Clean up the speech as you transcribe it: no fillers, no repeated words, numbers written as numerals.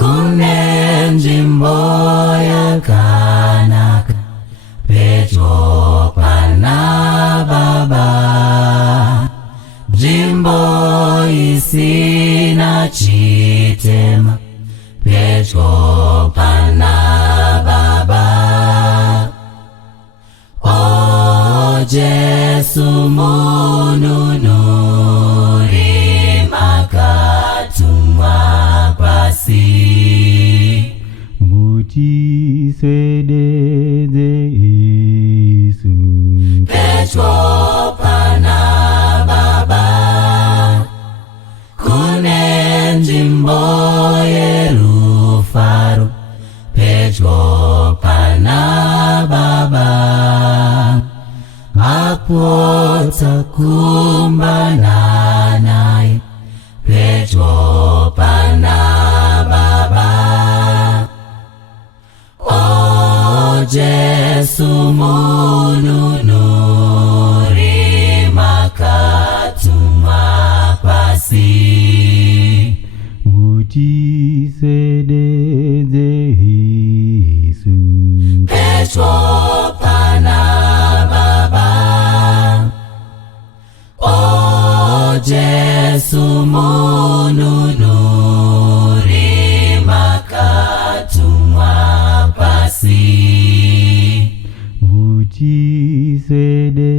kune nzvimbo yakanaka pedyo pana Baba, nzvimbo isina chitema pedyo pana Baba. O Jesu mununuri makatumwa pasi, mutisedeze Yesu pedyo pana Baba, kune nzvimbo yerufaro pedyo pana Baba, apo takumbana naye pedyo pana Baba. O Jesu mununuri makatumwa pasi, mutisedeze Yesu pedyo pana Baba. O Jesu mununuri makatumwa pasi, mutisedeze